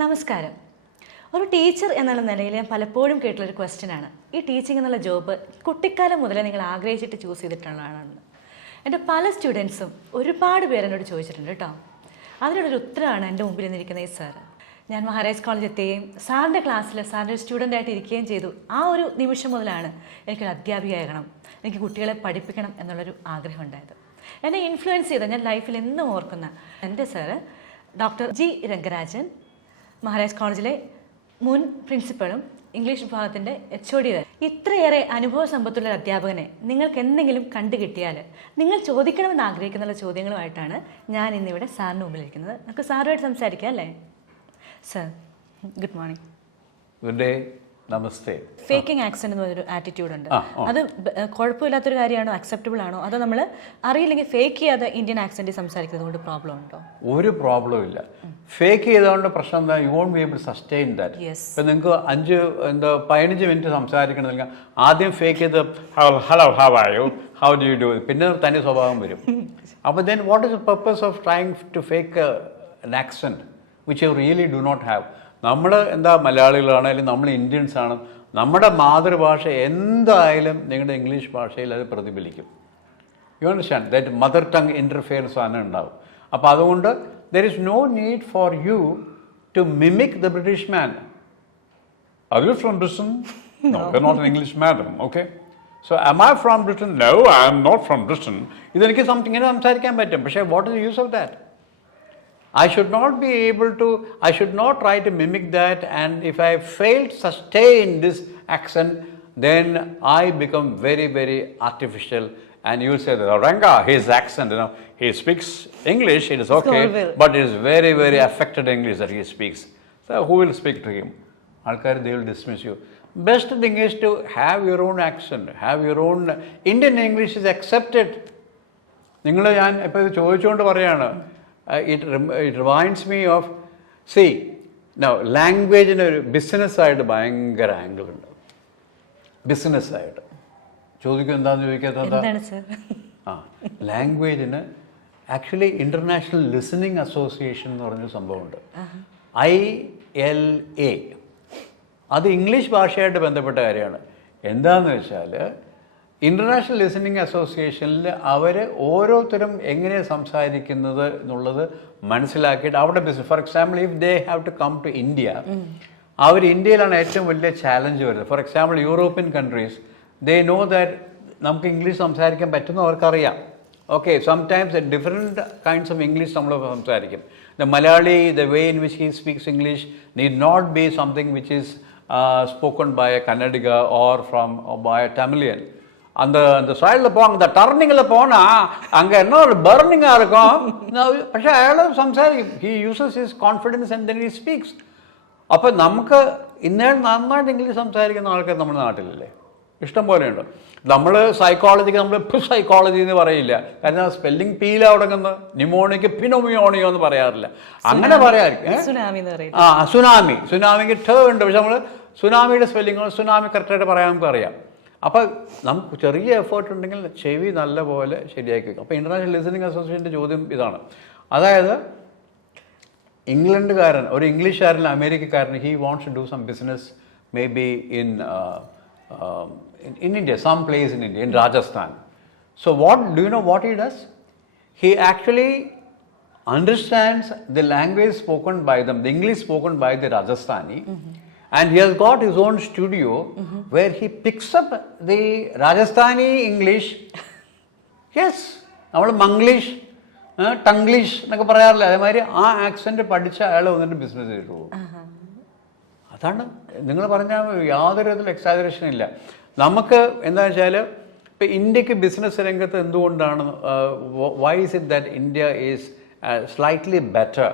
നമസ്കാരം. ഒരു ടീച്ചർ എന്നുള്ള നിലയിൽ ഞാൻ പലപ്പോഴും കേട്ടുള്ളൊരു ക്വസ്റ്റ്യനാണ്, ഈ ടീച്ചിങ് എന്നുള്ള ജോബ് കുട്ടിക്കാലം മുതലേ നിങ്ങൾ ആഗ്രഹിച്ചിട്ട് ചൂസ് ചെയ്തിട്ടുള്ളതാണെന്ന്. എൻ്റെ പല സ്റ്റുഡൻസും ഒരുപാട് പേരെന്നോട് ചോദിച്ചിട്ടുണ്ട് കേട്ടോ. അതിനൊരു ഉത്തരമാണ് എൻ്റെ മുമ്പിൽ നിന്നിരിക്കുന്ന ഈ സാറ്. ഞാൻ മഹാരാജ് കോളേജ് എത്തുകയും സാറിൻ്റെ ക്ലാസ്സിൽ സാറിൻ്റെ ഒരു സ്റ്റുഡൻ്റായിട്ട് ഇരിക്കുകയും ചെയ്തു. ആ ഒരു നിമിഷം മുതലാണ് എനിക്കൊരു അധ്യാപികയാകണം, എനിക്ക് കുട്ടികളെ പഠിപ്പിക്കണം എന്നുള്ളൊരു ആഗ്രഹം ഉണ്ടായത്. എന്നെ ഇൻഫ്ലുവൻസ് ചെയ്ത, ഞാൻ ലൈഫിൽ എന്നും ഓർക്കുന്ന എൻ്റെ സാറ് Dr.G Rangarajan, മഹാരാജ് കോളേജിലെ മുൻ പ്രിൻസിപ്പളും ഇംഗ്ലീഷ് വിഭാഗത്തിൻ്റെ HOD. ഇത്രയേറെ അനുഭവ സമ്പത്തുള്ള അധ്യാപകനെ നിങ്ങൾക്ക് എന്തെങ്കിലും കണ്ടു കിട്ടിയാൽ നിങ്ങൾ ചോദിക്കണമെന്ന് ആഗ്രഹിക്കുന്ന ചോദ്യങ്ങളുമായിട്ടാണ് ഞാൻ ഇന്നിവിടെ സാറിന് മുമ്പിലിരിക്കുന്നത്. നമുക്ക് സാറുമായിട്ട് സംസാരിക്കാം അല്ലേ? Sir, good morning. Good day, namaste. Faking accent എന്ന് പറഞ്ഞൊരു ആറ്റിറ്റ്യൂഡ് ഉണ്ട്. അത് കുഴപ്പമില്ലാത്തൊരു കാര്യമാണോ, അക്സെപ്റ്റബിൾ ആണോ? അതോ നമ്മൾ അറിയില്ലെങ്കിൽ ഫേക്ക് ചെയ്യാതെ ഇന്ത്യൻ ആക്സെന്റ് സംസാരിക്കുന്നത് കൊണ്ട് പ്രോബ്ലം ഉണ്ടോ? ഒരു പ്രോബ്ലം ഇല്ല. ഫേക്ക് ചെയ്തതുകൊണ്ട് പ്രശ്നം എന്താ? You won't be able sustain that. ഇപ്പം നിങ്ങൾക്ക് 15 മിനിറ്റ് സംസാരിക്കണമെങ്കിൽ ആദ്യം ഫേക്ക് ചെയ്ത് hello how are you, how do you do, പിന്നെ തനി സ്വഭാവം വരും. അപ്പോൾ then what is the purpose of trying to fake an accent which you really do not have? നമ്മൾ എന്താ മലയാളികളാണ്, അല്ലെങ്കിൽ നമ്മൾ ഇന്ത്യൻസ് ആണ്, നമ്മുടെ മാതൃഭാഷ എന്തായാലും നിങ്ങളുടെ ഇംഗ്ലീഷ് ഭാഷയിൽ അത് പ്രതിഫലിക്കും. You understand that mother tongue interference ആണ് ഉണ്ടാവും. അപ്പോൾ അതുകൊണ്ട് there is no need for you to mimic the British man. Are you from Britain? No, you're not an English madam, okay? So, am I from Britain? No, I am not from Britain. ഇതെനിക്ക് ഇങ്ങനെ സംസാരിക്കാൻ പറ്റും, പക്ഷേ what is the use of that? I should not try to mimic that, and if I fail to sustain this accent, then I become very, very artificial, and you will say that, Ranga, his accent, he speaks English, it is okay, but it is very, very affected English that he speaks. So who will speak to him? Alkar, they will dismiss you. Best thing is to have your own accent, have your own. Indian English is accepted. നിങ്ങൾ ഞാൻ ഇപ്പോൾ ഇത് ചോദിച്ചുകൊണ്ട് പറയാണ്. It reminds me of, see, now language-ന് ഒരു ബിസിനസ്സായിട്ട് ഭയങ്കര angle ഉണ്ട്. ബിസിനസ്സായിട്ട് ചോദിക്കും, എന്താണെന്ന് ചോദിക്കാത്ത ലാംഗ്വേജിന് ആക്ച്വലി ഇൻ്റർനാഷണൽ ലിസണിങ് അസോസിയേഷൻ എന്ന് പറഞ്ഞൊരു സംഭവമുണ്ട്, ILA. അത് ഇംഗ്ലീഷ് ഭാഷയായിട്ട് ബന്ധപ്പെട്ട കാര്യമാണ്. എന്താണെന്ന് വെച്ചാൽ ഇൻ്റർനാഷണൽ ലിസണിങ് അസോസിയേഷനിൽ അവർ ഓരോരുത്തരും എങ്ങനെ സംസാരിക്കുന്നത് എന്നുള്ളത് മനസ്സിലാക്കിയിട്ട് അവിടെ business, for example if they have to come to India, അവർ ഇന്ത്യയിലാണ് ഏറ്റവും വലിയ ചാലഞ്ച് വരുന്നത്. For example European countries, they know that നമുക്ക് ഇംഗ്ലീഷ് സംസാരിക്കാൻ പറ്റുന്ന അവർക്കറിയാം. Okay, sometimes different kinds of English നമ്മൾ സംസാരിക്കും. The Malayali, the way in which he speaks English need not be something which is spoken by a Kannadiga or by a Tamilian. அந்த சைடில் போங்க, அந்த டர்னிங்கில் போனால் அங்கே என்ன ஒரு பர்னிங்காக இருக்கும். പക്ഷേ അയാൾ സംസാരിക്കും, he uses his confidence and then he speaks. അപ്പോൾ നമുക്ക് നന്നായിട്ട് ഇംഗ്ലീഷ് സംസാരിക്കുന്ന ആൾക്കാർ നമ്മുടെ നാട്ടിലില്ലേ, ഇഷ്ടം പോലെയുണ്ട്. നമ്മൾ സൈക്കോളജിക്ക് നമ്മൾ സൈക്കോളജി എന്ന് പറയില്ല, കാരണം സ്പെല്ലിംഗ് പീല തുടങ്ങുന്ന, നിമോണിക്ക് പിനോമിയോണിയോ എന്ന് പറയാറില്ല, അങ്ങനെ പറയാറില്ല. സുനാമിക്ക് ഠ ഉണ്ട്, പക്ഷെ നമ്മൾ സുനാമിയുടെ സ്പെല്ലിംഗ് സുനാമി കറക്റ്റായിട്ട് പറയാൻ നമുക്ക് അറിയാം. അപ്പോൾ നമുക്ക് ചെറിയ എഫേർട്ട് ഉണ്ടെങ്കിൽ ചെവി നല്ലപോലെ ശരിയാക്കി വയ്ക്കും. അപ്പോൾ ഇൻ്റർനാഷണൽ ലിസണിങ് അസോസിയേഷൻ്റെ ചോദ്യം ഇതാണ്, അതായത് ഇംഗ്ലണ്ടുകാരൻ, ഒരു ഇംഗ്ലീഷുകാരൻ, അമേരിക്കക്കാരൻ, he wants to do some business may be in India, some place in India, in Rajasthan. So do you know what he does? He actually understands the language spoken by them, the English spoken by the Rajasthani, and he has got his own studio where he picks up the Rajasthani English. Yes, നമ്മൾ മംഗ്ലീഷ്, ടംഗ്ലീഷ് എന്നൊക്കെ പറയാറില്ല, അതേമാതിരി ആ accent പഠിച്ച അയാൾ വന്നിട്ട് business ചെയ്തു പോകും. അതാണ് നിങ്ങൾ പറഞ്ഞാൽ യാതൊരു വിധത്തിൽ എക്സാജറേഷൻ ഇല്ല. നമുക്ക് എന്താണെന്ന് വെച്ചാൽ ഇപ്പം ഇന്ത്യക്ക് ബിസിനസ് രംഗത്ത് എന്തുകൊണ്ടാണ്, why is it that India is slightly better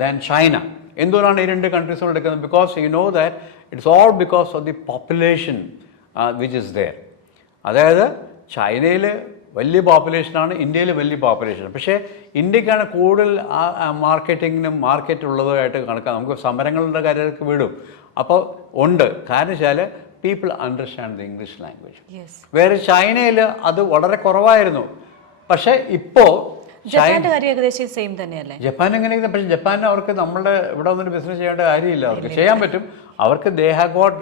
than China? എന്തുകൊണ്ടാണ് ഈ രണ്ട് കൺട്രീസ് നമ്മൾ എടുക്കുന്നത്? Because you know that it's all because of the population which is there. അതായത് ചൈനയിൽ വലിയ പോപ്പുലേഷനാണ്, ഇന്ത്യയിൽ വലിയ പോപ്പുലേഷൻ. പക്ഷേ ഇന്ത്യക്കാണ് കൂടുതൽ മാർക്കറ്റിങ്ങിനും മാർക്കറ്റ് ഉള്ളതായിട്ട് കണക്കാം. നമുക്ക് സമരങ്ങളുടെ കാര്യമൊക്കെ വിടും. അപ്പോൾ ഉണ്ട്, കാരണം വെച്ചാൽ people understand the English language. വേറെ ചൈനയിൽ അത് വളരെ കുറവായിരുന്നു. പക്ഷേ ഇപ്പോൾ ജപ്പാന്റെ കാര്യം ഏകദേശം സെയിം തന്നെയല്ലേ? ജപ്പാൻ എങ്ങനെയാണ്? പക്ഷേ ജപ്പാൻ അവർക്ക് നമ്മളുടെ ഇവിടെ വന്നിട്ട് ബിസിനസ് ചെയ്യേണ്ട കാര്യമില്ല. അവർക്ക് ചെയ്യാൻ പറ്റും. അവർക്ക് they have got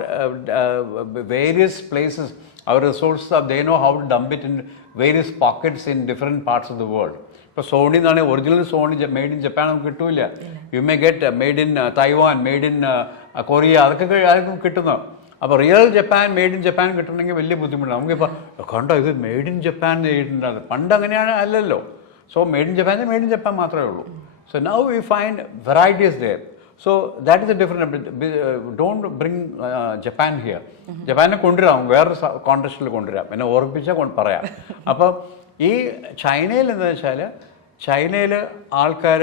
various places. അവർ resources they know how to dump it in various pockets in different parts of the world. ഇപ്പോൾ സോണി എന്നാണ് original Sony made in Japan നമുക്ക് കിട്ടൂല. You may get made in Taiwan, made in Korea, അതൊക്കെ കിട്ടുന്നു. അപ്പോൾ real Japan made in Japan കിട്ടണമെങ്കിൽ വലിയ ബുദ്ധിമുട്ടാണ്. നമുക്കിപ്പോൾ കണ്ടോ ഇത് മെയ്ഡ് ഇൻ ജപ്പാൻ എഴുതിയിട്ടുണ്ടാകും. പണ്ട് അങ്ങനെയാണ് അല്ലല്ലോ. So made in Japan made in Japan മാത്രമേ ഉള്ളൂ. So now you find varieties there. So that is a different. Don't bring Japan here. ജപ്പാനെ കൊണ്ടുവരാം, വേറൊരു കോൺടെസ്റ്റിൽ കൊണ്ടുവരാം, എന്നെ ഓർമ്മിപ്പിച്ചാൽ പറയാം. അപ്പം ഈ ചൈനയിൽ എന്താ വെച്ചാൽ ചൈനയിൽ ആൾക്കാർ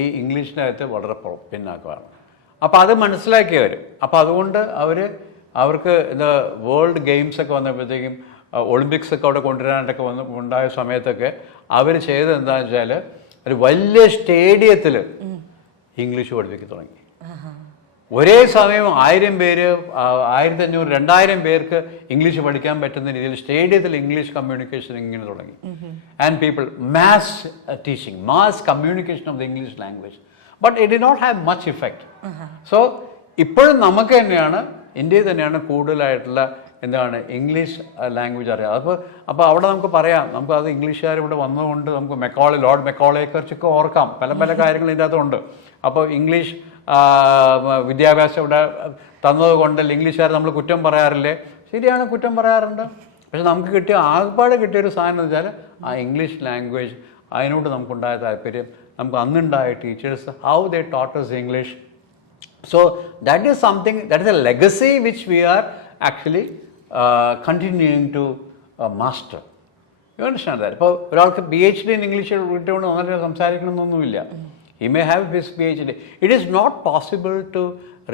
ഈ ഇംഗ്ലീഷിനകത്ത് വളരെ പിന്നാക്കമാണ്. അപ്പോൾ അത് മനസ്സിലാക്കിയവർ. അപ്പോൾ അതുകൊണ്ട് അവർക്ക് എന്താ വേൾഡ് ഗെയിംസൊക്കെ വന്നപ്പോഴത്തേക്കും ഒളിമ്പിക്സ് ഒക്കെ അവിടെ കൊണ്ടുവരാനായിട്ടൊക്കെ ഉണ്ടായ സമയത്തൊക്കെ അവർ ചെയ്തത് എന്താണെന്ന് വെച്ചാൽ ഒരു വലിയ സ്റ്റേഡിയത്തിൽ ഇംഗ്ലീഷ് പഠിപ്പിക്കാൻ തുടങ്ങി. ഒരേ സമയം 1000 പേര്, 1500, 2000 പേർക്ക് ഇംഗ്ലീഷ് പഠിക്കാൻ പറ്റുന്ന രീതിയിൽ സ്റ്റേഡിയത്തിൽ ഇംഗ്ലീഷ് കമ്മ്യൂണിക്കേഷൻ ഇങ്ങനെ തുടങ്ങി. And people mass teaching, mass communication of the English language. But it did not have much effect. So ഇപ്പോഴും നമുക്ക് തന്നെയാണ്, ഇന്ത്യയിൽ തന്നെയാണ് കൂടുതലായിട്ടുള്ള എന്താണ് ഇംഗ്ലീഷ് ലാംഗ്വേജ് അറിയാം. അപ്പോൾ അവിടെ നമുക്ക് പറയാം, നമുക്ക് അത് ഇംഗ്ലീഷുകാർ ഇവിടെ വന്നതുകൊണ്ട് നമുക്ക് ലോർഡ് മെക്കോളയെ കുറിച്ചൊക്കെ ഓർക്കാം. പല പല കാര്യങ്ങൾ ഇതിൻ്റെ അകത്തുണ്ട്. അപ്പോൾ ഇംഗ്ലീഷ് വിദ്യാഭ്യാസം ഇവിടെ തന്നതുകൊണ്ടല്ല ഇംഗ്ലീഷുകാർ നമ്മൾ കുറ്റം പറയാറില്ലേ? ശരിയാണ്, കുറ്റം പറയാറുണ്ട്. പക്ഷെ നമുക്ക് ആകപ്പാട് കിട്ടിയൊരു സാധനം എന്ന് വെച്ചാൽ ആ ഇംഗ്ലീഷ് ലാംഗ്വേജ്, അതിനോട് നമുക്കുണ്ടായ താല്പര്യം, നമുക്ക് അന്നുണ്ടായ teachers, how they taught us English. So that is something, that is a legacy which we are actually continuing to master. You understand that? ഇപ്പോൾ ഒരാൾക്ക് PhD in English വിട്ടുകൊണ്ട് അങ്ങനെ സംസാരിക്കണമെന്നൊന്നുമില്ല. He may have his PhD. It is not possible to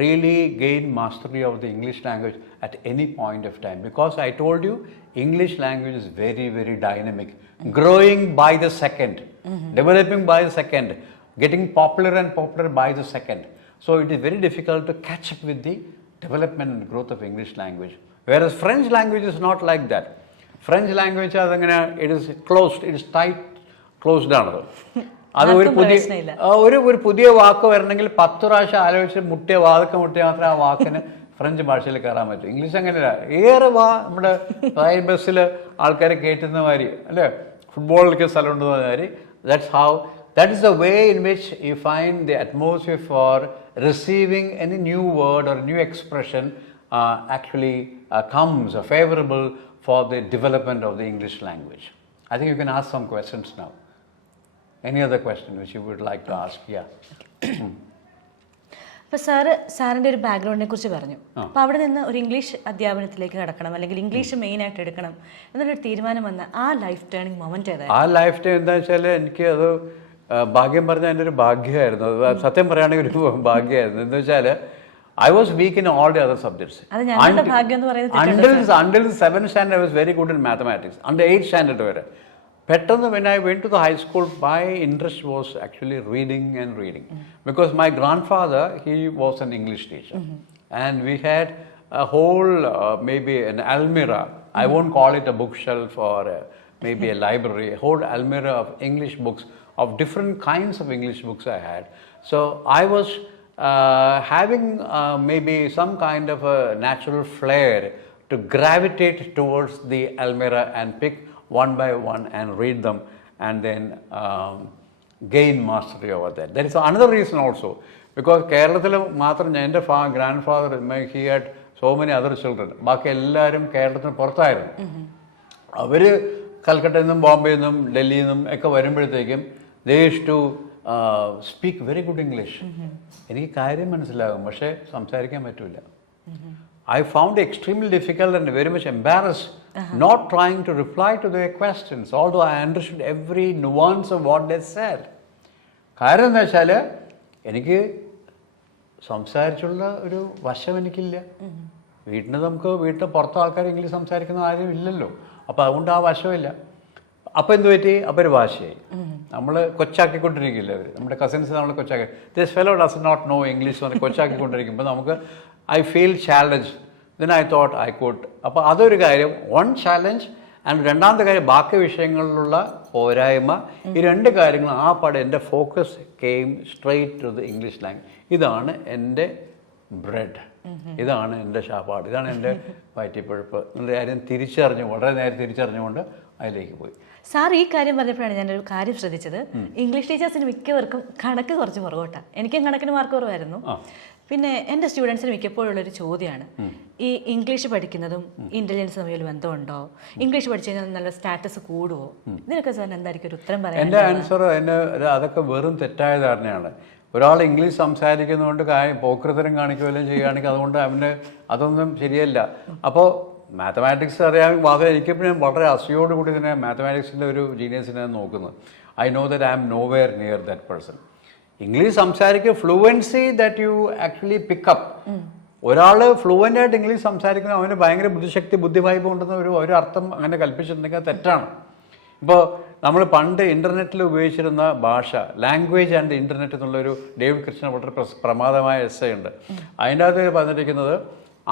really gain mastery of the English language at any point of time, because I told you English language is very, very dynamic, growing by the second, developing by the second, getting popular and popular by the second. So it is very difficult to catch up with the development and growth of English language. Whereas French language is not like that. French language അതങ്ങനെ it is closed, it is tight, closed ആണത്. അത് ഒരു പുതിയ വാക്ക് വരണമെങ്കിൽ 10 പ്രാവശ്യം ആലോചിച്ച് വാതൊക്കെ മാത്രമേ ആ വാക്കിന് ഫ്രഞ്ച് ഭാഷയിൽ കയറാൻ പറ്റും. ഇംഗ്ലീഷ് അങ്ങനെയല്ല. ഏറെ നമ്മുടെ ബസ്സിൽ ആൾക്കാരെ കയറ്റുന്ന മാതിരി അല്ലേ, ഫുട്ബോളിലേക്ക് സ്ഥലമുണ്ടെന്ന് പറഞ്ഞ മാതിരി. That is the way in which you find the atmosphere for receiving any new word or new expression actually comes favorable for the development of the English language. I think you can ask some questions now. Any other question which you would like to ask? Yeah. അപ്പോൾ സാറിൻ്റെ ഒരു ബാക്ക്ഗ്രൗണ്ടിനെ കുറിച്ച് പറഞ്ഞു. അപ്പോൾ അവിടെ നിന്ന് ഒരു English അധ്യാപനത്തിലേക്ക് കടക്കണം, അല്ലെങ്കിൽ ഇംഗ്ലീഷ് മെയിനായിട്ട് എടുക്കണം എന്നൊരു തീരുമാനം വന്ന ആ ലൈഫ് ടേണിംഗ് മൊമെന്റ് ഏതായിരുന്നു? ആ ലൈഫ് ടൈം എന്താ വെച്ചാൽ എനിക്ക് അത് ഭാഗ്യം പറഞ്ഞാൽ എൻ്റെ ഒരു ഭാഗ്യമായിരുന്നു. അത് സത്യം പറയുകയാണെങ്കിൽ ഒരു ഭാഗ്യമായിരുന്നു. എന്താ വെച്ചാൽ I was weak in all the other subjects. Until 7th standard I was very good in mathematics. Under 8th standard വരെ പെട്ടെന്ന് when I went to the high school, my interest was actually reading. Because my grandfather, he was an English teacher. And we had a whole, maybe an almirah. I won't call it a bookshelf or maybe a library. A whole almirah of English books, of different kinds of English books I had. So I was having maybe some kind of a natural flair to gravitate towards the almirah and pick one by one and read them and then gain mastery over that. There is another reason also, because കേരളത്തിൽ മാത്രം എൻ്റെ grandfather, he had so many other children. ബാക്കി എല്ലാവരും കേരളത്തിന് പുറത്തായിരുന്നു. അവർ കൽക്കട്ടയിൽ നിന്നും ബോംബെയിൽ നിന്നും ഡൽഹിയിൽ നിന്നും ഒക്കെ വരുമ്പോഴത്തേക്കും they used to speak very good English. എനിക്ക് കാര്യം മനസ്സിലാകും, പക്ഷേ സംസാരിക്കാൻ പറ്റില്ല. I found it extremely difficult and very much embarrassed, not trying to reply to their questions, although I understood every nuance of what they said. കാര്യം എന്താ വെച്ചാൽ എനിക്ക് സംസാരിച്ചുള്ള ഒരു വശം എനിക്കില്ല. വീട്ടിൽ പുറത്തെ ആൾക്കാർ ഇംഗ്ലീഷ് സംസാരിക്കുന്ന ആരും ഇല്ലല്ലോ. അപ്പോൾ അതുകൊണ്ട് ആ വശമില്ല. അപ്പോൾ എന്ത് പറ്റി? അപ്പോൾ ഒരു ഭാഷയായി. നമ്മൾ കൊച്ചാക്കിക്കൊണ്ടിരിക്കില്ല. അവർ നമ്മുടെ കസിൻസ് നമ്മൾ കൊച്ചാക്കി, this fellow does not know English എന്ന് കൊച്ചാക്കിക്കൊണ്ടിരിക്കുമ്പോൾ നമുക്ക് I feel challenge. Then I thought I could. അപ്പോൾ അതൊരു കാര്യം, വൺ ചാലഞ്ച്. ആൻഡ് രണ്ടാമത്തെ കാര്യം, ബാക്കി വിഷയങ്ങളിലുള്ള പോരായ്മ, ഈ രണ്ട് കാര്യങ്ങൾ ആ പാടെ എൻ്റെ focus came straight to the English language. ഇതാണ് എൻ്റെ ബ്രെഡ്, ഇതാണ് എൻ്റെ ശാപാട്, ഇതാണ് എൻ്റെ വയറ്റിപ്പഴുപ്പ് എന്നുള്ള കാര്യം തിരിച്ചറിഞ്ഞു, വളരെ നേരം തിരിച്ചറിഞ്ഞുകൊണ്ട് അതിലേക്ക് പോയി. സാർ ഈ കാര്യം പറഞ്ഞപ്പോഴാണ് ഞാനൊരു കാര്യം ശ്രദ്ധിച്ചത്. ഇംഗ്ലീഷ് ടീച്ചേഴ്സിന് മിക്കവർക്കും കണക്ക് കുറച്ച് പുറകോട്ടാണ്. എനിക്കും കണക്കിന് മാർക്ക് കുറവായിരുന്നു. പിന്നെ എൻ്റെ സ്റ്റുഡൻസിന് മിക്കപ്പോഴുള്ളൊരു ചോദ്യമാണ്, ഈ ഇംഗ്ലീഷ് പഠിക്കുന്നതും ഇൻ്റലിജൻസ് തമ്മിൽ ബന്ധമുണ്ടോ, ഇംഗ്ലീഷ് പഠിച്ചു കഴിഞ്ഞാൽ നല്ല സ്റ്റാറ്റസ് കൂടുമോ? ഇതിനൊക്കെ സാറിന് എന്തായിരിക്കും ഒരു ഉത്തരം പറയാൻ? എൻ്റെ ആൻസർ അതൊക്കെ വെറും തെറ്റായ ധാരണയാണ്. ഒരാൾ ഇംഗ്ലീഷ് സംസാരിക്കുന്നതുകൊണ്ട് പോക്കൃതരം കാണിക്കുകയെല്ലാം ചെയ്യുകയാണെങ്കിൽ അതുകൊണ്ട് അവന് അതൊന്നും ശരിയല്ല. അപ്പോൾ മാത്തമാറ്റിക്സ് അറിയാൻ മാത്രമേ എനിക്കെപ്പോഴും വളരെ അസൂയോടുകൂടി തന്നെ മാത്തമാറ്റിക്സിൻ്റെ ഒരു ജീനിയസിനെ നോക്കുന്നത്. I know that I am nowhere near that person. English സംസാരിക്കുക fluency that you actually pick up. ഒരാൾ ഫ്ലുവൻ്റ് ആയിട്ട് ഇംഗ്ലീഷ് സംസാരിക്കുന്ന അവന് ഭയങ്കര ബുദ്ധിശക്തി, ബുദ്ധിവായ്പ ഉണ്ടെന്ന് ഒരു അർത്ഥം അങ്ങനെ കൽപ്പിച്ചിട്ടുണ്ടെങ്കിൽ അത് തെറ്റാണ്. ഇപ്പോൾ നമ്മൾ പണ്ട് ഇൻ്റർനെറ്റിൽ ഉപയോഗിച്ചിരുന്ന ഭാഷ, ലാംഗ്വേജ് ആൻഡ് ഇൻ്റർനെറ്റ് എന്നുള്ളൊരു ഡേവിഡ് കൃഷ്ണ വളരെ പ്രമാദമായ എസ്സേ ഉണ്ട്. അതിൻ്റെ അകത്ത് പറഞ്ഞിരിക്കുന്നത്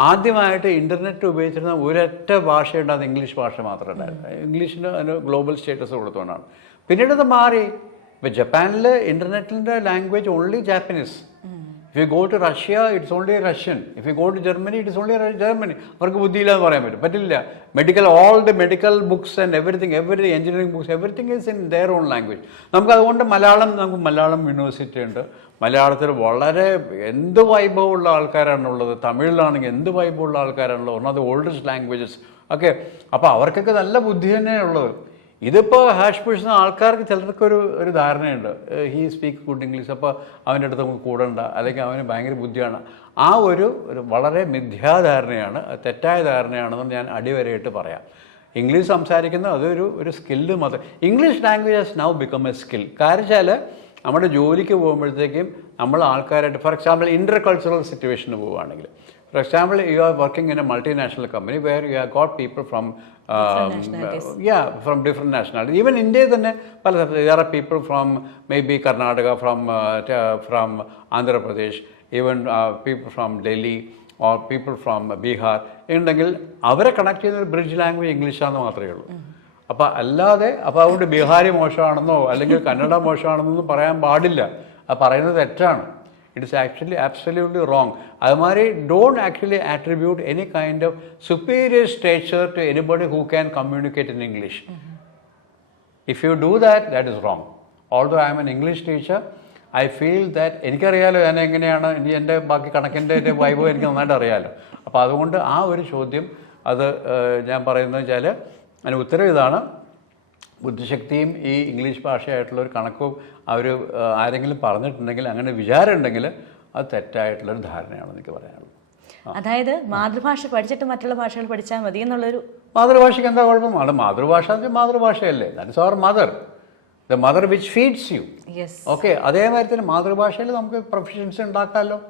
ആദ്യമായിട്ട് ഇൻ്റർനെറ്റ് ഉപയോഗിച്ചിരുന്ന ഒരൊറ്റ ഭാഷയുണ്ട്, അത് ഇംഗ്ലീഷ് ഭാഷ മാത്രമല്ലായിരുന്നു. ഇംഗ്ലീഷിന് അതിന് ഗ്ലോബൽ സ്റ്റേറ്റസ് കൊടുത്തുകൊണ്ടാണ്. പിന്നീട് അത് മാറി. ഇപ്പോൾ ജപ്പാനിൽ ഇൻ്റർനെറ്റിൻ്റെ language only Japanese. If you go to Russia it's only Russian. If you go to Germany it's only Germany. അവർക്ക് ബുദ്ധിയില്ല എന്ന് പറയാൻ പറ്റില്ല. All the medical books and every engineering books everything is in their own language. നമുക്ക് Malayalam university ഉണ്ട്. മലയാളത്തിൽ വളരെ എന്ത് വൈഭവമുള്ള ആൾക്കാരാണുള്ളത്. തമിഴിലാണെങ്കിൽ എന്ത് വൈഭവമുള്ള ആൾക്കാരാണുള്ളത്. ഒന്നാമത് ഓൾഡസ്റ്റ് ലാംഗ്വേജസ് ഒക്കെ. അപ്പോൾ അവർക്കൊക്കെ നല്ല ബുദ്ധി തന്നെയാണ് ഉള്ളത്. ഇതിപ്പോൾ ഹാഷ് പിടിച്ചുന്ന ആൾക്കാർക്ക് ചിലർക്കൊരു ധാരണയുണ്ട്, ഹീ സ്പീക്ക് ഗുഡ് ഇംഗ്ലീഷ്, അപ്പോൾ അവൻ്റെ അടുത്ത് നമുക്ക് കൂടണ്ട, അല്ലെങ്കിൽ അവന് ഭയങ്കര ബുദ്ധിയാണ്. ആ ഒരു വളരെ മിഥ്യാധാരണയാണ്, തെറ്റായ ധാരണയാണെന്ന് ഞാൻ അടിവരയിട്ട് പറയാം. ഇംഗ്ലീഷ് സംസാരിക്കുന്ന അതൊരു സ്കില്ല് മാത്രം. English language has now become a skill. കാരണം വെച്ചാൽ നമ്മുടെ ജോലിക്ക് പോകുമ്പോഴത്തേക്കും നമ്മൾ ആൾക്കാരായിട്ട്, ഫോർ എക്സാമ്പിൾ ഇൻ്റർ കൾച്ചറൽ സിറ്റുവേഷന് പോവുകയാണെങ്കിൽ, for example you are working in a multinational company where you have got people from from different nationalities. Even India തന്നെ പല there are people from maybe Karnataka, from Andhra Pradesh, even people from Delhi or people from Bihar ഉണ്ടെങ്കിൽ അവരെ connect ചെയ്യുന്ന bridge language ഇംഗ്ലീഷാണെന്ന് മാത്രമേ ഉള്ളൂ. അപ്പോൾ അതുകൊണ്ട് ബീഹാരി മോശമാണെന്നോ അല്ലെങ്കിൽ കന്നഡ മോശമാണെന്നൊന്നും പറയാൻ പാടില്ല. അത് പറയുന്നത് തെറ്റാണ്. It is actually absolutely wrong. Adamari don't actually attribute any kind of superior stature to anybody who can communicate in English. If you do that, that is wrong. Although I am an English teacher, I feel that എനിക്കറിയാലോ ഞാൻ എങ്ങനെയാണ് എൻ്റെ ബാക്കി കണക്കിൻ്റെ വൈഭവം എനിക്ക് നന്നായിട്ട് അറിയാമല്ലോ. അപ്പോൾ അതുകൊണ്ട് ആ ഒരു ചോദ്യം അത് ഞാൻ പറയുന്നത് വെച്ചാൽ അതിന് ഉത്തരം ഇതാണ്. ബുദ്ധിശക്തിയും ഈ ഇംഗ്ലീഷ് ഭാഷയായിട്ടുള്ളൊരു കണക്കും അവർ ആരെങ്കിലും പറഞ്ഞിട്ടുണ്ടെങ്കിൽ, അങ്ങനെ വിചാരം ഉണ്ടെങ്കിൽ അത് തെറ്റായിട്ടുള്ളൊരു ധാരണയാണെന്ന് എനിക്ക് പറയാനുള്ളത്. അതായത് മാതൃഭാഷ പഠിച്ചിട്ട് മറ്റുള്ള ഭാഷകൾ പഠിച്ചാൽ മതി എന്നുള്ളൊരു. മാതൃഭാഷയ്ക്ക് എന്താ കുഴപ്പം? അത് മാതൃഭാഷ മാതൃഭാഷയല്ലേ, that's our mother, the mother which feeds you. Okay, അതേമാതിരി തന്നെ മാതൃഭാഷയിൽ നമുക്ക് പ്രൊഫഷൻസി ഉണ്ടാക്കാമല്ലോ.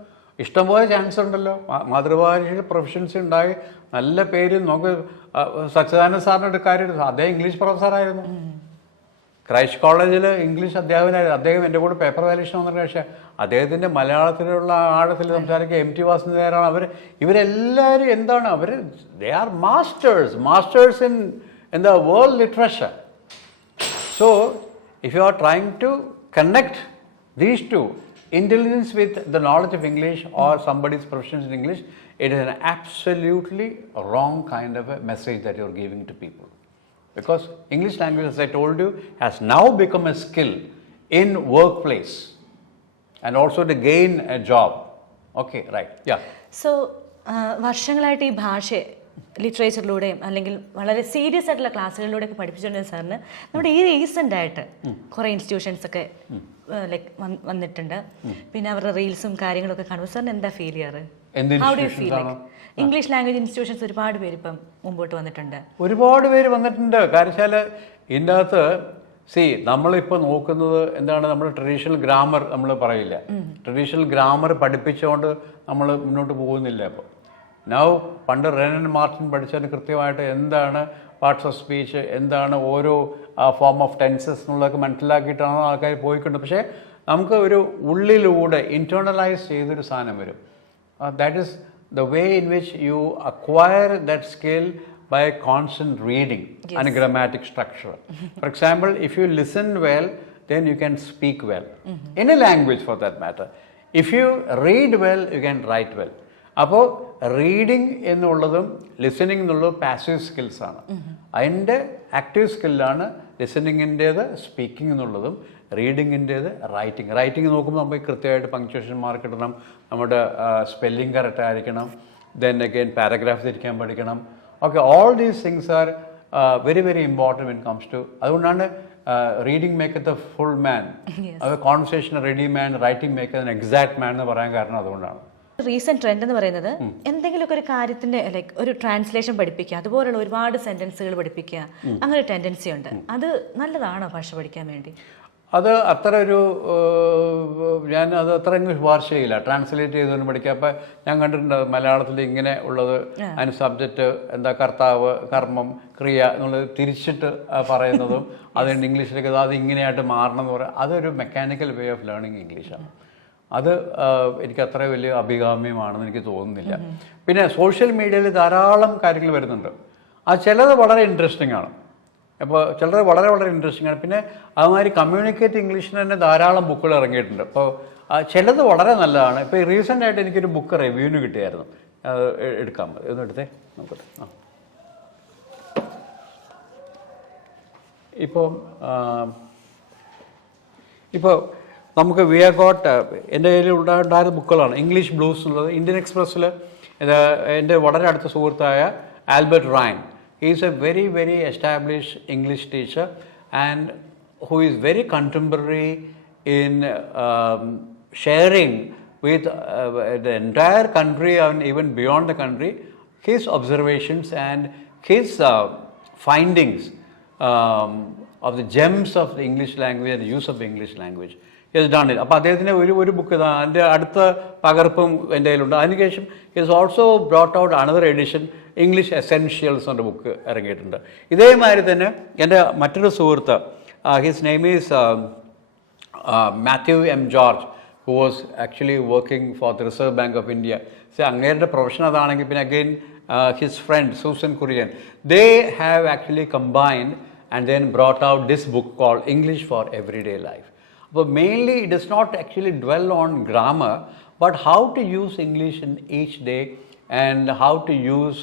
ഇഷ്ടംപോലെ ചാൻസ് ഉണ്ടല്ലോ. മാതൃഭാഷയിൽ പ്രൊഫഷൻസി ഉണ്ടായി നല്ല പേര്. നമുക്ക് സച്ചിദാനന്ദ സാറിൻ്റെ ഒരു കാര്യം, അദ്ദേഹം ഇംഗ്ലീഷ് പ്രൊഫസറായിരുന്നു. ക്രൈസ്റ്റ് കോളേജിൽ ഇംഗ്ലീഷ് അധ്യാപകനായിരുന്നു. അദ്ദേഹം എൻ്റെ കൂടെ പേപ്പർ വാല്യൂഷൻ വന്നിട്ട്, പക്ഷേ അദ്ദേഹത്തിൻ്റെ മലയാളത്തിലുള്ള ആഴത്തിൽ സംസാരിക്കുക MT വാസുദേവനാണ്. ഇവരെല്ലാവരും എന്താണ്, they are masters in the world literature. So if you are trying to connect these two, intelligence with the knowledge of English or somebody's proficiency in English, it is an absolutely wrong kind of a message that you are giving to people. Because English language, as I told you, has now become a skill in workplace and also to gain a job. Okay, right. Yeah. So, വർഷങ്ങളായിട്ട് ഈ ഭാഷ ലിറ്ററേച്ചറിലൂടെയും അല്ലെങ്കിൽ വളരെ serious ആയിട്ടുള്ള ക്ലാസ്സുകളിലൂടെയൊക്കെ പഠിപ്പിച്ചിട്ടുണ്ട് സാറിന്. നമ്മുടെ ഈ റീസെൻ്റ് ആയിട്ട് കുറേ ഇൻസ്റ്റിറ്റ്യൂഷൻസ് ഒക്കെ ലൈക്ക് വന്നിട്ടുണ്ട്. പിന്നെ അവരുടെ റീൽസും കാര്യങ്ങളൊക്കെ കാണുമ്പോൾ സാറിന് എന്താ ഫീൽ ചെയ്യാറ്? How do you feel? English language institutions ഒരുപാട് പേര് ഇപ്പം മുമ്പോട്ട് വന്നിട്ടുണ്ട്. ഒരുപാട് പേര് വന്നിട്ടുണ്ട്. കാരണം ഇതിൻ്റെ അകത്ത് നമ്മളിപ്പോൾ നോക്കുന്നത് എന്താണ്, നമ്മൾ ട്രഡീഷണൽ ഗ്രാമർ നമ്മൾ പറയില്ല. ട്രഡീഷണൽ ഗ്രാമർ പഠിപ്പിച്ചുകൊണ്ട് നമ്മൾ മുന്നോട്ട് പോകുന്നില്ല. ഇപ്പോൾ പണ്ട് റെനൻ മാർട്ടിൻ പഠിച്ചതിന് കൃത്യമായിട്ട് എന്താണ് പാർട്സ് ഓഫ് സ്പീച്ച്, എന്താണ് ഓരോ ഫോം ഓഫ് ടെൻസസ് എന്നുള്ളതൊക്കെ മനസ്സിലാക്കിയിട്ടാണ് ആൾക്കാർ പോയിക്കൊണ്ട്. പക്ഷേ നമുക്ക് ഒരു ഉള്ളിലൂടെ ഇൻറ്റേർണലൈസ് ചെയ്തൊരു സാധനം വരും. That is the way in which you acquire that skill by constant reading and grammatic structure. For example, if you listen well, then you can speak well. Any language for that matter. If you read well, you can write well. അപ്പോൾ reading എന്നുള്ളതും listening എന്നുള്ളതും passive സ്കിൽസാണ്. അതിൻ്റെ active സ്കില്ലാണ് ലിസണിങ്ങിൻ്റേത്, speaking എന്നുള്ളതും റീഡിങ്ങിൻ്റേത് writing നോക്കുമ്പോൾ നമുക്ക് കൃത്യമായിട്ട് punctuation mark ഇടണം, നമ്മുടെ സ്പെല്ലിംഗ് കറക്റ്റ് ആയിരിക്കണം, ദെൻ അഗെയിൻ പാരഗ്രാഫ് തിരിക്കാൻ പഠിക്കണം. Okay, all these things are very very important when comes to. അതുകൊണ്ടാണ് reading maketh a full man, അത് conversation ready man, writing maketh an exact man എന്ന് പറയാൻ കാരണം അതുകൊണ്ടാണ്. റീസെന്റ് ട്രെൻഡ് എന്ന് പറയുന്നത് എന്തെങ്കിലുമൊക്കെ ഒരു കാര്യത്തിന്റെ ലൈക്ക് ഒരു ട്രാൻസ്ലേഷൻ പഠിപ്പിക്കുക, അതുപോലുള്ള ഒരുപാട് സെന്റൻസുകൾ പഠിപ്പിക്കുക, അങ്ങനെ ഒരു ടെൻഡൻസി ഉണ്ട്. അത് നല്ലതാണോ ഭാഷ പഠിക്കാൻ വേണ്ടി? അത് അത്ര ഒരു ഞാൻ അത് അത്ര ശുപാർശ ചെയ്യില്ല, ട്രാൻസ്ലേറ്റ് ചെയ്തുകൊണ്ട് പഠിക്കുക. അപ്പം ഞാൻ കണ്ടിട്ടുണ്ട് മലയാളത്തിൽ ഇങ്ങനെ ഉള്ളത്, അതിന് സബ്ജക്റ്റ് എന്താ കർത്താവ്, കർമ്മം, ക്രിയ എന്നുള്ളത് തിരിച്ചിട്ട് പറയുന്നതും അതുകൊണ്ട് ഇംഗ്ലീഷിലേക്ക് അത് ഇങ്ങനെയായിട്ട് മാറണം എന്ന് പറയുക, അതൊരു മെക്കാനിക്കൽ വേ ഓഫ് ലേണിംഗ് ഇംഗ്ലീഷാണ്. അത് എനിക്ക് അത്ര വലിയ അഭികാമ്യമാണെന്ന് എനിക്ക് തോന്നുന്നില്ല. പിന്നെ സോഷ്യൽ മീഡിയയിൽ ധാരാളം കാര്യങ്ങൾ വരുന്നുണ്ട്. അത് ചിലത് വളരെ ഇൻട്രസ്റ്റിംഗ് ആണ്, അപ്പോൾ ചിലത് വളരെ വളരെ ഇൻട്രസ്റ്റിംഗ് ആണ്. പിന്നെ അതുമാതിരി കമ്മ്യൂണിക്കേറ്റ് ഇംഗ്ലീഷിന് തന്നെ ധാരാളം ബുക്കുകൾ ഇറങ്ങിയിട്ടുണ്ട്. അപ്പോൾ ചിലത് വളരെ നല്ലതാണ്. ഇപ്പോൾ ഈ റീസെൻ്റായിട്ട് എനിക്കൊരു ബുക്ക് റിവ്യൂവിന് കിട്ടിയായിരുന്നു, അത് എടുക്കാൻ മതി, ഒന്ന് എടുത്തേ നോക്കട്ടെ. ഇപ്പോൾ നമുക്ക് വി ആർ ഗോട്ട്, എൻ്റെ കയ്യിൽ ഉണ്ടായിരുന്ന ബുക്കുകളാണ് ഇംഗ്ലീഷ് ബ്ലൂസ് എന്നുള്ളത്. ഇന്ത്യൻ എക്സ്പ്രസ്സിൽ എൻ്റെ വളരെ അടുത്ത സുഹൃത്തായ Albert Rhine, he is a very very established English teacher and who is very contemporary in sharing with the entire country and even beyond the country his observations and his findings of the gems of the English language and the use of the English language. He has done it. അപ്പോൾ അദ്ദേഹത്തിൻ്റെ ഒരു book ഇതാണ്, അതിൻ്റെ അടുത്ത പകർപ്പും എൻ്റെ കയ്യിലുണ്ട്. അതിനുശേഷം he has also brought out another edition, English essentials എന്ന ബുക്ക് ഇറങ്ങിയിട്ടുണ്ട്. ഇതേമാതിരി തന്നെ എൻ്റെ മറ്റൊരു സുഹൃത്ത്, his name is Mathew M George, who was actually working for the Reserve Bank of India. അങ്ങേരുടെ പ്രൊഫഷൻ അതാണെങ്കിൽ പിന്നെ again his friend Susan Kurian, they have actually combined and then brought out this book called English for everyday life. അപ്പോൾ mainly it does not actually dwell on grammar, but how to use English in each day and how to use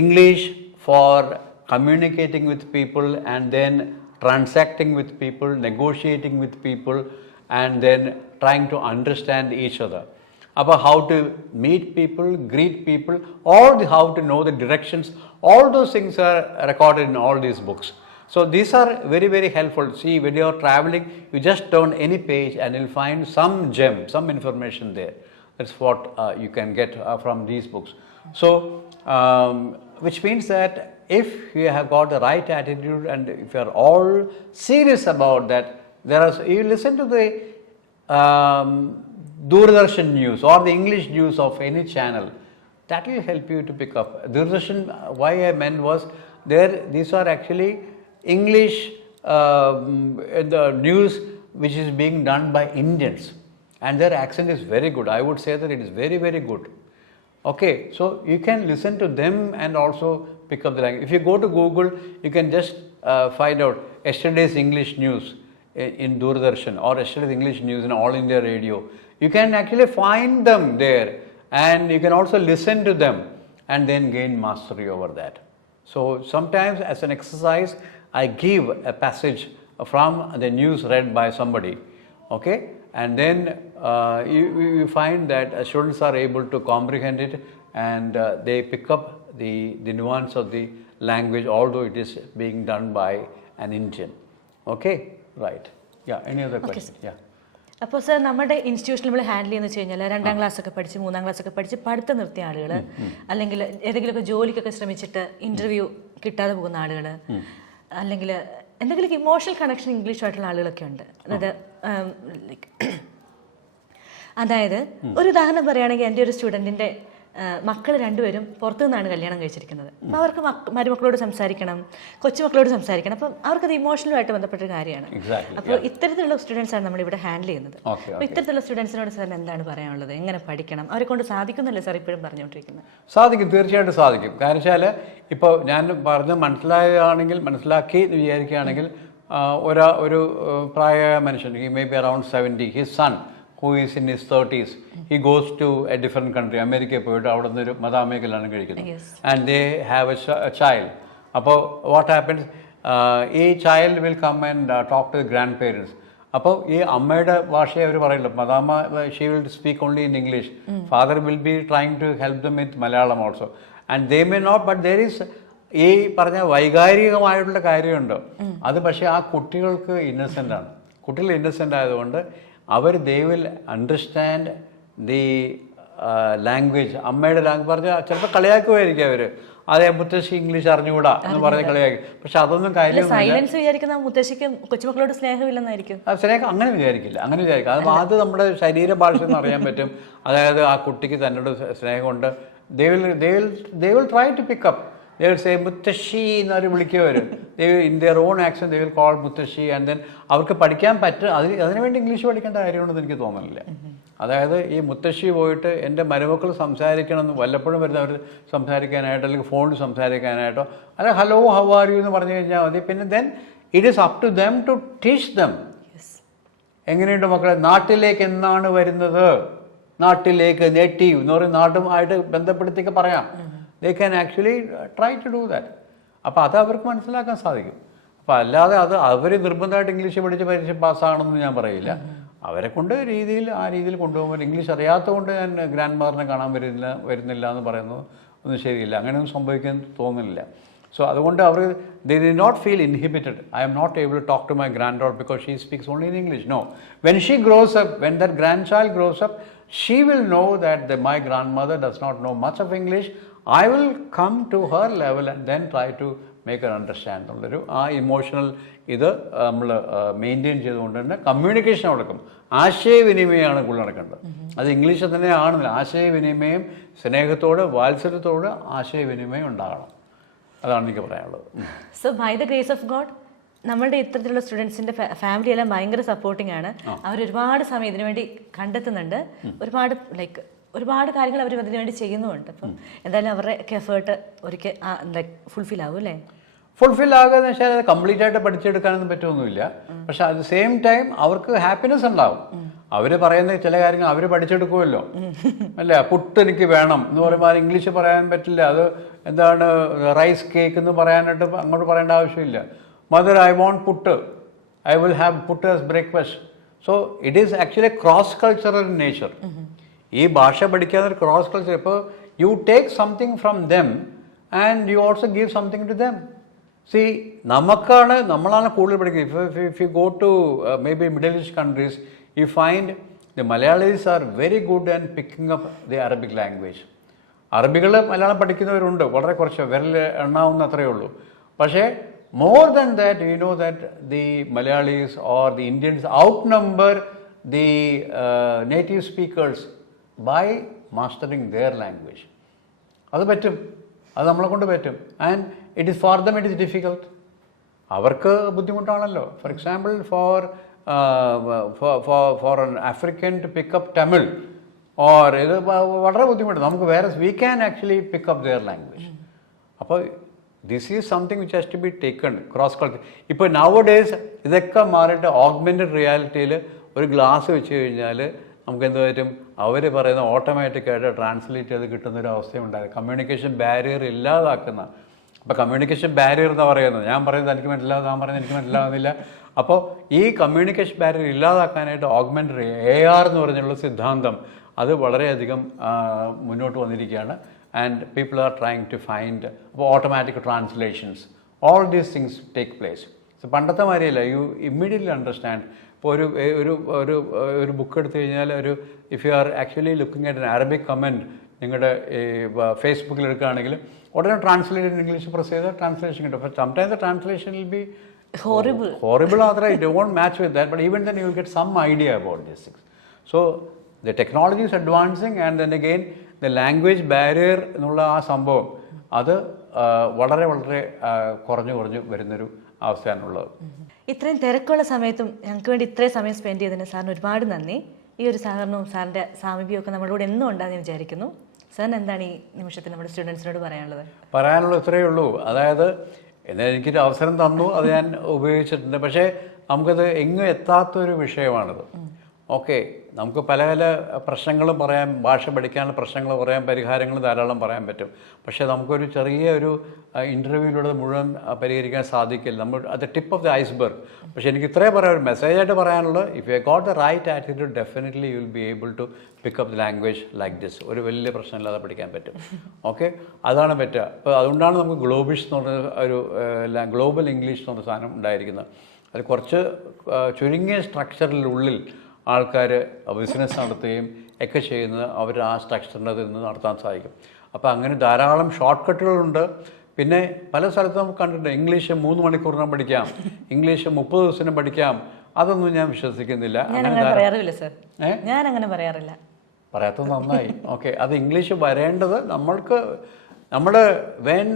English for communicating with people and then transacting with people, negotiating with people, and then trying to understand each other. About how to meet people, greet people, how to know the directions, all those things are recorded in all these books. So these are very very helpful. See, when you are traveling, you just turn any page and you'll find some gem, some information there. That's what you can get from these books. So, which means that if you have got the right attitude and if you are all serious about that, you listen to the Doordarshan news or the English news of any channel, that will help you to pick up. Doordarshan, why I meant was, these are actually English the news which is being done by Indians. And their accent is very good. I would say that it is very very good. Okay, so you can listen to them and also pick up the language. If you go to Google, you can just find out yesterday's English news in Doordarshan or yesterday's English news in All India Radio. You can actually find them there and you can also listen to them and then gain mastery over that. So sometimes as an exercise, I give a passage from the news read by somebody. Okay, and then you find that students are able to comprehend it and they pick up the nuance of the language, although it is being done by an Indian. Okay, right. Yeah, any other question? Okay, yeah. അപ്പോൾ sir, നമ്മുടെ ഇൻസ്റ്റിറ്റ്യൂഷനിൽ നമ്മൾ handle ചെയ്യുന്ന വെച്ച് കഴിഞ്ഞാൽ 2ാം ക്ലാസ്സൊക്കെ പഠിച്ച് 3ാം ക്ലാസ്സൊക്കെ പഠിച്ച് പഠിത്തം നിർത്തിയ ആളുകൾ, അല്ലെങ്കിൽ ഏതെങ്കിലുമൊക്കെ ജോലിക്കൊക്കെ ശ്രമിച്ചിട്ട് ഇൻ്റർവ്യൂ കിട്ടാതെ പോകുന്ന ആളുകൾ, അല്ലെങ്കിൽ എന്തെങ്കിലും ഇമോഷണൽ കണക്ഷൻ ഇംഗ്ലീഷുമായിട്ടുള്ള ആളുകളൊക്കെ ഉണ്ട്. അതായത് ഒരു ഉദാഹരണം പറയുകയാണെങ്കിൽ, എൻ്റെ ഒരു സ്റ്റുഡൻറ്റിൻ്റെ മക്കൾ രണ്ടുപേരും പുറത്തു നിന്നാണ് കല്യാണം കഴിച്ചിരിക്കുന്നത്. അപ്പോൾ അവർക്ക് മരുമക്കളോട് സംസാരിക്കണം, കൊച്ചുമക്കളോട് സംസാരിക്കണം. അപ്പം അവർക്കത് ഇമോഷണലുമായിട്ട് ബന്ധപ്പെട്ടൊരു കാര്യമാണ്. അപ്പോൾ ഇത്തരത്തിലുള്ള സ്റ്റുഡൻസാണ് നമ്മളിവിടെ ഹാൻഡിൽ ചെയ്യുന്നത്. അപ്പോൾ ഇത്തരത്തിലുള്ള സ്റ്റുഡൻസിനോട് സാറിന് എന്താണ് പറയാനുള്ളത്? എങ്ങനെ പഠിക്കണം? അവരെ കൊണ്ട് സാധിക്കുന്നില്ല സാർ ഇപ്പോഴും പറഞ്ഞുകൊണ്ടിരിക്കുന്നത്? സാധിക്കും, തീർച്ചയായിട്ടും സാധിക്കും. കാരണം വെച്ചാൽ ഇപ്പോൾ ഞാൻ പറഞ്ഞ് മനസ്സിലാക്കി എന്ന് വിചാരിക്കുകയാണെങ്കിൽ ഒരു പ്രായമായ മനുഷ്യൻ, he may be around 70, his son who is in his 30s, he goes to a different country, അമേരിക്കയിൽ പോയിട്ട് അവിടെ നിന്നൊരു മതാമേഖലാണ് കഴിക്കുന്നത്, and they have a child. അപ്പോൾ what happens, ഈ child will come and talk to the grandparents. അപ്പോൾ ഈ അമ്മയുടെ ഭാഷയെ അവർ പറയില്ല, മദാമ she will speak only in English, father will be trying to help them with Malayalam also, and they may not, but there is ഈ പറഞ്ഞ വൈകാരികമായിട്ടുള്ള കാര്യമുണ്ട്. അത് പക്ഷേ ആ കുട്ടികൾക്ക് ഇന്നസെൻ്റ് ആണ്. കുട്ടികൾ ഇന്നസെൻ്റ് ആയതുകൊണ്ട് അവർ they will understand the language. അമ്മയുടെ ലാംഗ്വേജ് പറഞ്ഞാൽ ചിലപ്പോൾ കളിയാക്കുമായിരിക്കും അവർ, അതേ മുത്തശ്ശി ഇംഗ്ലീഷ് അറിഞ്ഞുകൂടാ എന്ന് പറഞ്ഞ് കളിയാക്കി. പക്ഷെ അതൊന്നും കാര്യം സൈലൻസ് വിചാരിക്കുന്ന മുത്തശ്ശിക്ക് കൊച്ചുമക്കളോട് സ്നേഹമില്ലെന്നായിരിക്കും. സ്നേഹം അങ്ങനെ വിചാരിക്കില്ല. അത് നമ്മുടെ ശരീരഭാഷ എന്ന് അറിയാൻ പറ്റും. അതായത് ആ കുട്ടിക്ക് തന്നോട് സ്നേഹമുണ്ട്. they will try to pick up. They will say മുത്തശ്ശി എന്നവർ വിളിക്കുവർ. in their own accent they will call മുത്തശ്ശി, and then അവർക്ക് പഠിക്കാൻ അതിനുവേണ്ടി ഇംഗ്ലീഷ് പഠിക്കേണ്ട കാര്യമുണ്ടെന്ന് എനിക്ക് തോന്നുന്നില്ല. അതായത് ഈ മുത്തശ്ശി പോയിട്ട് എൻ്റെ മരുമക്കൾ സംസാരിക്കണമെന്ന് വല്ലപ്പോഴും വരുന്നവർ സംസാരിക്കാനായിട്ടോ അല്ലെങ്കിൽ ഫോണിൽ സംസാരിക്കാനായിട്ടോ അല്ല ഹലോ ഹൗ ആർ യു എന്ന് പറഞ്ഞു കഴിഞ്ഞാൽ മതി. പിന്നെ then it is up to them to teach them. എങ്ങനെയുണ്ട് മക്കളെ, നാട്ടിലേക്ക് എന്നാണ് വരുന്നത്, നാട്ടിലേക്ക് നേറ്റീവ് എന്ന് പറയും, നാട്ടുമായിട്ട് ബന്ധപ്പെടുത്തിയൊക്കെ പറയാം. they can actually try to do that. അപ്പോൾ അത് അവർക്ക് മനസ്സിലാക്കാൻ സാധിക്കും. അപ്പോൾ അല്ലാതെ അവർ നിർബന്ധമായിട്ട് ഇംഗ്ലീഷ് പഠിച്ച് പരീക്ഷ പാസ്സാകണമെന്ന് ഞാൻ പറയില്ല. അവരെ കൊണ്ട് ആ രീതിയിൽ കൊണ്ടുപോകുമ്പോൾ ഇംഗ്ലീഷ് അറിയാത്തതുകൊണ്ട് ഞാൻ ഗ്രാൻഡ് മദറിനെ കാണാൻ വരുന്നില്ല എന്ന് പറയുന്നത് ഒന്നും ശരിയില്ല. അങ്ങനെയൊന്നും സംഭവിക്കാൻ തോന്നുന്നില്ല. സോ അതുകൊണ്ട് അവർ they did not feel inhibited. I am not able to talk to my granddaughter because she speaks only in English. No. When she grows up, when that grandchild grows up, she will know that my grandmother does not know much of English. I will come to her level and then try to make her understand എന്നുള്ളൊരു ആ emotional ഇത് നമ്മൾ maintain ചെയ്തുകൊണ്ട് തന്നെ communication നടക്കും. ആശയവിനിമയമാണ് കൂടുതൽ നടക്കേണ്ടത്. അത് ഇംഗ്ലീഷിൽ തന്നെ ആണെന്നില്ല. ആശയവിനിമയം സ്നേഹത്തോട് വാത്സല്യത്തോട് ആശയവിനിമയം ഉണ്ടാകണം. അതാണ് എനിക്ക് പറയാനുള്ളത്. So by the grace of God നമ്മളുടെ ഇത്തരത്തിലുള്ള സ്റ്റുഡൻസിൻ്റെ ഫാമിലി എല്ലാം ഭയങ്കര സപ്പോർട്ടിംഗ് ആണ്. അവർ ഒരുപാട് സമയം ഇതിനു വേണ്ടി കണ്ടെത്തുന്നുണ്ട്. ഒരുപാട് കാര്യങ്ങൾ അവർ അതിനു വേണ്ടി ചെയ്യുന്നുമുണ്ട്. അപ്പം എന്തായാലും അവരുടെ എഫേർട്ട് ഒരിക്കൽ ഫുൾഫിൽ ആവും അല്ലേ? ഫുൾഫിൽ ആകുക എന്ന് വെച്ചാൽ അത് കംപ്ലീറ്റ് ആയിട്ട് പഠിച്ചെടുക്കാനൊന്നും പറ്റുമൊന്നുമില്ല. പക്ഷെ അറ്റ് ദ സെയിം ടൈം അവർക്ക് ഹാപ്പിനെസ് ഉണ്ടാവും. അവർ പറയുന്ന ചില കാര്യങ്ങൾ അവർ പഠിച്ചെടുക്കുമല്ലോ അല്ല. പുട്ട് എനിക്ക് വേണം എന്ന് പറയുമ്പോൾ ഇംഗ്ലീഷ് പറയാൻ പറ്റില്ല. അത് എന്താണ് റൈസ് കേക്ക് എന്ന് പറയാനായിട്ട് അങ്ങോട്ട് പറയേണ്ട ആവശ്യമില്ല. Mother I won't put, I will have put as breakfast. So it is actually cross cultural in nature. ഈ ഭാഷ പഠിക്കാനൊരു ക്രോസ് കൾച്ചർ. ഇപ്പോൾ you take something from them and you also give something to them. See നമ്മളാണ് കൂടുതൽ പഠിക്കുന്നത്. If you go to may be middle east countries, you find the Malayalis are very good at picking up the Arabic language. അറബികൾ മലയാളം പഠിക്കുന്നവരുണ്ട്, വളരെ കുറച്ച് വിരൽ എണ്ണാവുന്ന അത്രയേ ഉള്ളൂ. പക്ഷേ more than that, you know that the Malayalis or the Indians outnumber the native speakers by mastering their language. അത് പറ്റും, അത് നമ്മളെ കൊണ്ട് പറ്റും. And it is for them it is difficult. അവർക്ക് ബുദ്ധിമുട്ടാണല്ലോ. For example for an African to pick up Tamil or ഇത് വളരെ ബുദ്ധിമുട്ട്. നമുക്ക് വേറെ we can actually pick up their language. അപ്പോൾ this is something which has to be taken cross culture. ഇപ്പോൾ nowadays ഇതൊക്കെ മാറിയിട്ട് ഓഗ്മെൻറ്റഡ് റിയാലിറ്റിയിൽ ഒരു ഗ്ലാസ് വെച്ച് കഴിഞ്ഞാൽ നമുക്ക് എന്ത് പറ്റും, അവർ പറയുന്ന ഓട്ടോമാറ്റിക്കായിട്ട് ട്രാൻസ്ലേറ്റ് ചെയ്ത് കിട്ടുന്നൊരു അവസ്ഥയുണ്ടായത്. കമ്മ്യൂണിക്കേഷൻ ബാരിയർ ഇല്ലാതാക്കുന്ന. അപ്പോൾ കമ്മ്യൂണിക്കേഷൻ ബാരിയർ എന്ന് പറയുന്നത് ഞാൻ പറയുന്നത് എനിക്ക് മനസ്സിലാവും, ഞാൻ പറയുന്നത് എനിക്ക് മനസ്സിലാവുന്നില്ല. അപ്പോൾ ഈ കമ്മ്യൂണിക്കേഷൻ ബാരിയർ ഇല്ലാതാക്കാനായിട്ട് ഓഗ്മെൻറ്റഡ് AR എന്ന് പറഞ്ഞുള്ള സിദ്ധാന്തം അത് വളരെയധികം മുന്നോട്ട് വന്നിരിക്കുകയാണ്. And people are trying to find അപ്പോൾ automatic translations, all these things take place. So പണ്ടത്തെ മാതിരിയല്ല, യു ഇമ്മീഡിയറ്റ്ലി അണ്ടർസ്റ്റാൻഡ്. ഇപ്പോൾ ഒരു ബുക്ക് എടുത്തു കഴിഞ്ഞാൽ if you are actually looking at an Arabic comment നിങ്ങളുടെ ഫേസ്ബുക്കിൽ എടുക്കുകയാണെങ്കിൽ ഉടനെ ട്രാൻസ്ലേറ്റ് ഇൻ ഇംഗ്ലീഷ് പ്രസ് ചെയ്താൽ ട്രാൻസ്ലേഷൻ കിട്ടും. But sometimes the translation will be horrible. Horrible, it won't match with that, but even then you will get some idea about these things. So the technology is advancing and then again the language barrier എന്നുള്ള ആ സംഭവം അത് വളരെ വളരെ കുറഞ്ഞു വരുന്നൊരു അവസ്ഥയാണുള്ളത്. ഇത്രയും തിരക്കുള്ള സമയത്തും ഞങ്ങൾക്ക് വേണ്ടി ഇത്രയും സമയം സ്പെൻഡ് ചെയ്തതിന് സാറിന് ഒരുപാട് നന്ദി. ഈ ഒരു സഹകരണവും സാറിൻ്റെ സാമീപ്യമൊക്കെ നമ്മളോട് എന്നും ഉണ്ടാകുമെന്ന് വിചാരിക്കുന്നു. സാറിന് എന്താണ് ഈ നിമിഷത്തിൽ നമ്മുടെ സ്റ്റുഡൻസിനോട് പറയാനുള്ളത്? ഇത്രയേ ഉള്ളൂ. അതായത് എന്നാൽ എനിക്കൊരു അവസരം തന്നു, അത് ഞാൻ ഉപയോഗിച്ചിട്ടുണ്ട്. പക്ഷേ നമുക്കത് എങ്ങും എത്താത്തൊരു വിഷയമാണിത്. ഓക്കെ, നമുക്ക് പല പ്രശ്നങ്ങളും പറയാം, ഭാഷ പഠിക്കാനുള്ള പ്രശ്നങ്ങൾ പറയാം, പരിഹാരങ്ങൾ ധാരാളം പറയാൻ പറ്റും. പക്ഷേ നമുക്കൊരു ചെറിയൊരു ഇൻ്റർവ്യൂവിലൂടെ മുഴുവൻ പരിഹരിക്കാൻ സാധിക്കില്ല. നമ്മൾ അത് ടിപ്പ് ഓഫ് ദി ഐസ്ബർഗ്. പക്ഷേ എനിക്ക് ഇത്രയും പറയാം, ഒരു മെസ്സേജായിട്ട് പറയാനുള്ളത്, if you got the right attitude definitely you will be able to pick up the language like this. ഒരു വലിയ പ്രശ്നമില്ലാതെ പഠിക്കാൻ പറ്റും. ഓക്കെ, അതാണ് പറ്റുക. അപ്പോൾ അതുകൊണ്ടാണ് നമുക്ക് ഗ്ലോബിഷ് എന്ന് പറഞ്ഞ ഒരു ഗ്ലോബൽ ഇംഗ്ലീഷ് എന്ന് പറഞ്ഞ സാധനം ഉണ്ടായിരിക്കുന്നത്. അത് കുറച്ച് ചുരുങ്ങിയ സ്ട്രക്ചറിനുള്ളിൽ ആൾക്കാർ ബിസിനസ് നടത്തുകയും ഒക്കെ ചെയ്യുന്നത് അവർ ആ സ്ട്രക്ചറിൻ്റെ അതിൽ നിന്ന് നടത്താൻ സാധിക്കും. അപ്പോൾ അങ്ങനെ ധാരാളം ഷോർട്ട് കട്ടുകളുണ്ട്. പിന്നെ പല സ്ഥലത്തും നമുക്ക് കണ്ടിട്ടുണ്ട്, ഇംഗ്ലീഷ് 3 മണിക്കൂറിനും പഠിക്കാം, ഇംഗ്ലീഷ് 30 ദിവസത്തിനും പഠിക്കാം. അതൊന്നും ഞാൻ വിശ്വസിക്കുന്നില്ല. ഞാൻ അങ്ങനെ പറയാറില്ല. പറയാത്തത് നന്നായി. ഓക്കെ, അത് ഇംഗ്ലീഷ് വരേണ്ടത് നമ്മൾ when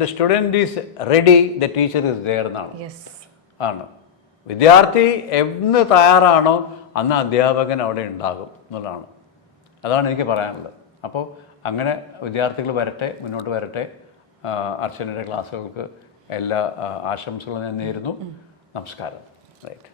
the student is ready the teacher is there എന്നാണ്. ആണ് വിദ്യാർത്ഥി എന്ന് തയ്യാറാണോ അന്ന് അധ്യാപകൻ അവിടെ ഉണ്ടാകും എന്നുള്ളതാണ്. അതാണ് എനിക്ക് പറയാനുള്ളത്. അപ്പോൾ അങ്ങനെ വിദ്യാർത്ഥികൾ മുന്നോട്ട് വരട്ടെ. അർച്ചനയുടെ ക്ലാസ്സുകൾക്ക് എല്ലാ ആശംസകളും ഞാൻ നേരുന്നു. നമസ്കാരം. റൈറ്റ്.